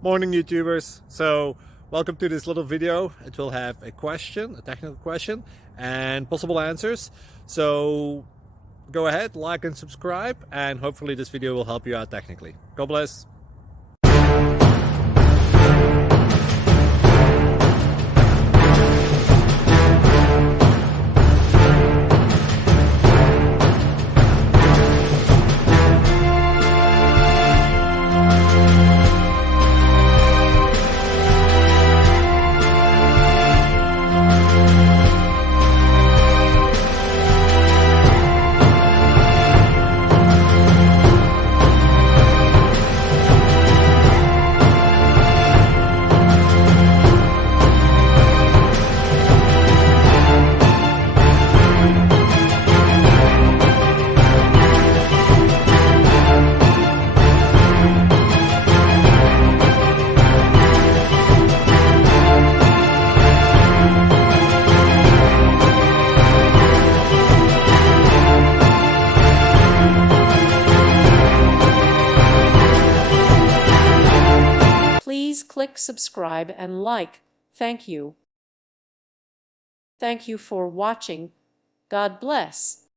Morning YouTubers. So welcome to this little video. It will have a question, a technical question, and possible answers. So go ahead, like and subscribe, and hopefully this video will help you out technically. God bless. Please click subscribe and like. Thank you. Thank you for watching. God bless.